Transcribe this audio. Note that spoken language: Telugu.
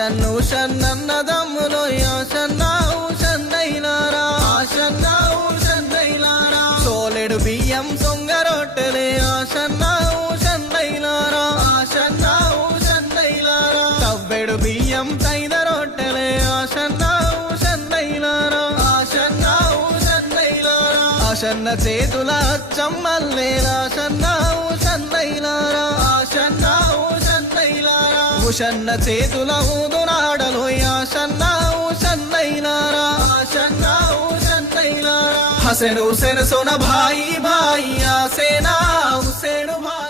షన్ను షన్నన్నదమ్ములో షన్నైలారా షన్నైలారా సోలెడు బియ్యం సొంగ రొట్టెలే షన్నైలారా షన్నైలారా తవ్వెడు బియ్యం తైద రొట్టెలే షన్నైలారా షన్నైలారా షన్న చేతుల చమ్మల్లేలా షన్నైలారా షన్నైలారా షన్న చేతుల ఊదునాడలో షన్నైలారా షన్నైలారా హసెను సెను సొన భాయి భాయి సేనా హుసేను భాయి